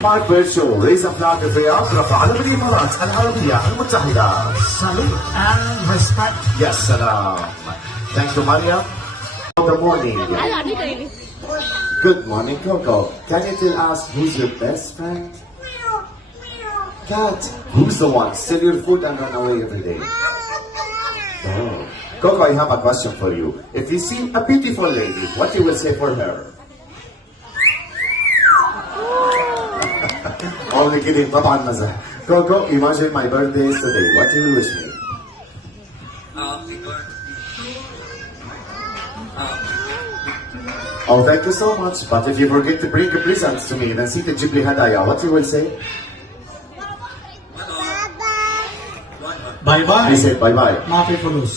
My virtual raise a flag of Riyadh رفع علم الإمارات العربية المتحدة. Salute and respect. Yes, salam. Thank you, Maria. Good morning. Good morning, Coco. Can you tell us who's your best friend? Cat. Who's the one steal your food and run away every day? Oh. Coco, I have a question for you. If you see a beautiful lady, what you will say for her? Only kidding, طبعا مزح. Coco, imagine my birthday is today. What do you wish me? Oh, thank you so much. But if you forget to bring a present to me, نسيت تجيب لي هدايا, what you will say? Bye-bye. I said bye-bye. Mafi Fulus.